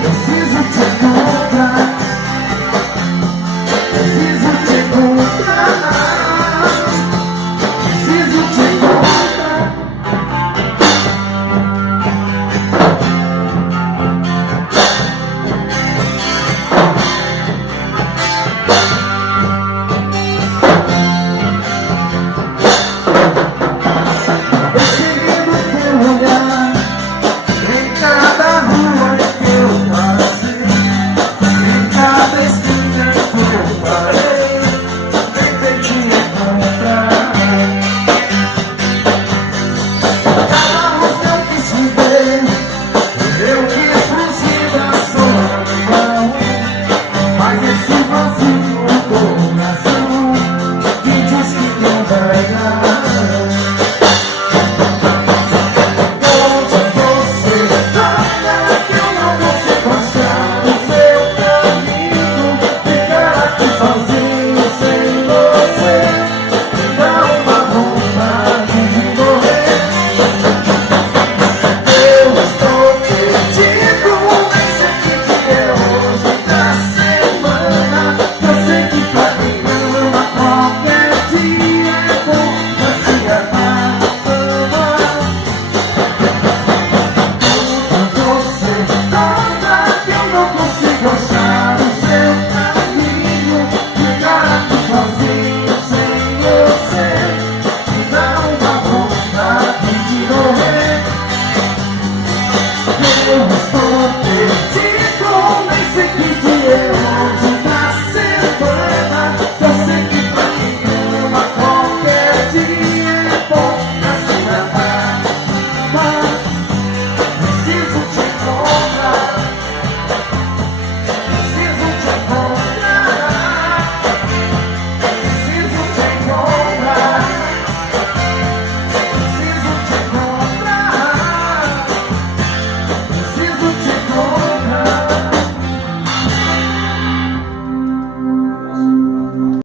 Preciso te encontrar. Preciso te encontrar. Preciso te encontrar. Eu cheguei no teu olhar, em cada rua que eu passei, em cada esquina que eu parei, tentei te encontrar. Cada vez que eu quis te ver, eu quis fugir da solidão, mas esse vazio no coração que diz que não vai dar. Onde você anda que eu não consigo achar o seu caminho? Ficar aqui sozinho sem você me dá uma vontade de morrer. Eu estou perdido, nem sei que dia é hoje da semana. Eu sei que pra quem ama qualquer dia é bom pra se amar. Onde você anda que eu não consigo achar o seu caminho? Ficar aqui sozinho sem você me dá uma vontade de morrer. Eu estou perdido, nem sei que